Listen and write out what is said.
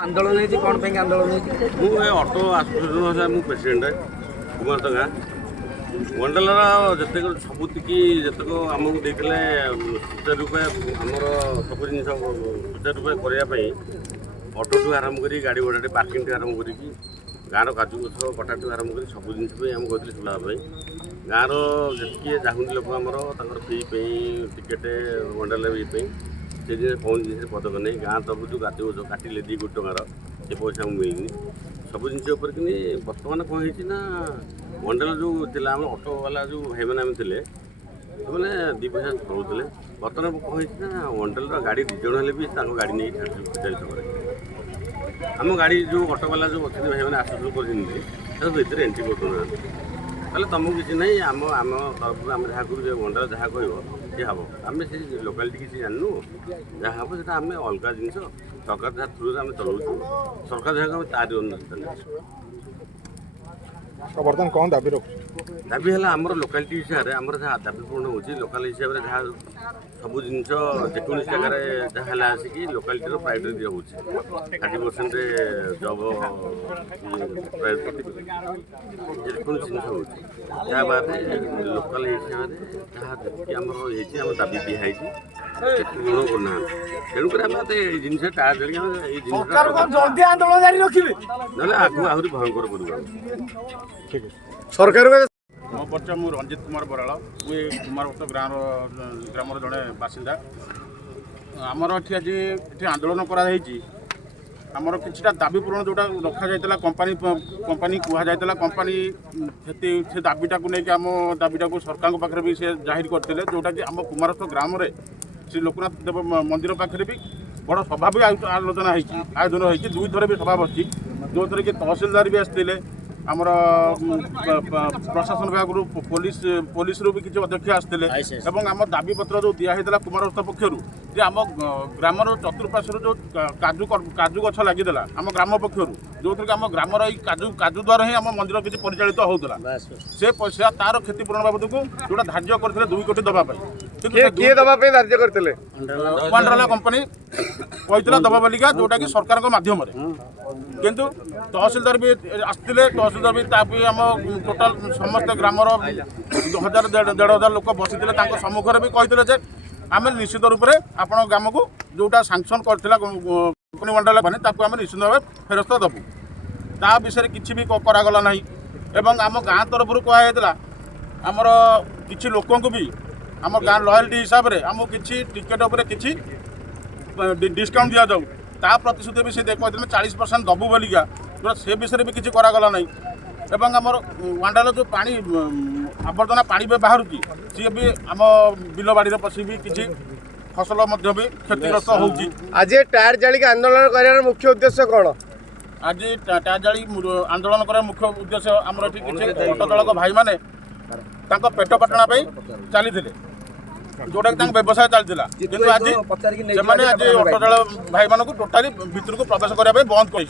आंदोलन कौन आंदोलन ऑटो एसोसिएशन मु प्रेसिडेंट कुमार गाँ मंडलर जिते सबुतिक जितक आमको देते सुचारू रूपे आमर सब जिन सुचारू रूपे करने ऑटो ठू आरंभ कर गाड़ी घोड़ा पार्किंग ठू आरंभ कर गाँव काजू गछ कटा ठू आरंभ कर सब जिन आम कहते सुधार गाँव जी चाहती लोक आमर फी टिकेट मंडल से जिन कौन जिन पदक नहीं गाँ तरफ जो गादी गछ काटिले 2 कोटी टकर से पैसा मिलनी सब जिन बर्तमान कौन होना मंडल जो आम ऑटो वाला जो भाई मैंने थे मैंने 2 पैसा चलाऊे बर्तमान कौन होना मंडल गाड़ी 2 जन भी गाड़ी नहीं छाड़ी आम गाड़ी जो ऑटो वाला जो अच्छे भाई मैंने आश्वासन कर एंट्री करना ताले तुमको किसी ना आम आम तरफ आम जहाँ करूँ मंडल जहाँ कह सी हम आम से लोकालिटी किसी जानू जहाँ हम से आम अलग जिन सरकार जहाँ थ्रू आम चलाऊ सरकार जहाँ तारी अनुदान बर्तमान कौन दाबी रख दाबी है आमर लोकालिटी हिसाब से आम जहाँ दाबी पूर्ण हो लोकाल हिसाब से जहाँ सब जिन जेको जगार जहाँ आसिक लोकालिटी प्रायोरिटी दिया 30% जब प्रायोरिटी जेको जिन हो बाद लोकाल हिसाब से जहाँ आम दाबी दिखाई पूर्ण करना तेणुक जिन आंदोलन जारी रखिए ना आगू आहरी भयंकर कर सरकार मो परिचय मु रंजित कुमार बराल मुझे कुमारपट्ट ग्रामर जड़े बासिंदा आमर ये आज ये आंदोलन करामर किसी दाबी पूरण जोटा रखा जाता कंपानी कंपानी कहला कंपानी से दाबीटा को लेकिन आम दाबीटा को सरकार पाखे भी से जाहिर करते जोटा कि आम कुमारपट्ट ग्राम श्री लोकनाथ देव मंदिर पाखे भी बड़ सभा भी आलोचना आयोजन होती 2 थर भी सभा बसी जो थर कि तहसिलदार भी आसते आमर प्रशासन विभाग पुलिस भी किसी अध्यक्ष आसते आम दाबी पत्र जो दिहला कुमारपट्ट पक्षर जे आम ग्रामर चतुर्पार्श्व जो काजू गछ लगिदेला आम ग्राम पक्षर जो थी आम ग्रामर काजू द्वारा ही आम मंदिर किसी परिचालित होता से पैसा तार क्षतिपूरण बाबद को जोटा धार्य करते 2 कोटी दवाई धार्य करते वंडरला कंपनी कहला दबा बोलिका जोटा कि सरकार माध्यम किंतु तहसिलदार भी आसते तहसिलदार भी आम टोटाल समस्त ग्रामर 1000-1500 लोक बसी सम्मुखें भी कहते आम निश्चित रूप से आपण ग्राम को जोटा सांक्शन करथिला कंपनी मंडल माने ताकू आम निश्चित भाव फेरस्त देबू ता विषय किसी भी करागला ना एवं आम गाँ तरफ कहला आमर किसी लोक भी आम गाँ लॉयल्टी हिसाब से आमको किसी टिकेट उपर किसी डिस्काउंट दि जाऊ ता प्रतिश्रुति भी से कहते 40% दबू बोलिका जो से विषय भी किसी करागला ना एवं आमर वांडाल जो पानी आवर्जना पानी भी बाहर सी भी आम बिल बाड़ी पशि भी किसी फसल भी क्षतिग्रस्त होगी आज टायर जाली आंदोलन करार मुख्य उद्देश्य कौन आज टायर जाली आंदोलन कर मुख्य उद्देश्य आमर ये किसी ऑटो चालक भाई मैंने पेट पाटना चली जोटा कि व्यवसाय चलता किंतु आज से आज ऑटो चालक भाई मान टोटाली भितर को प्रवेश करने बंद कर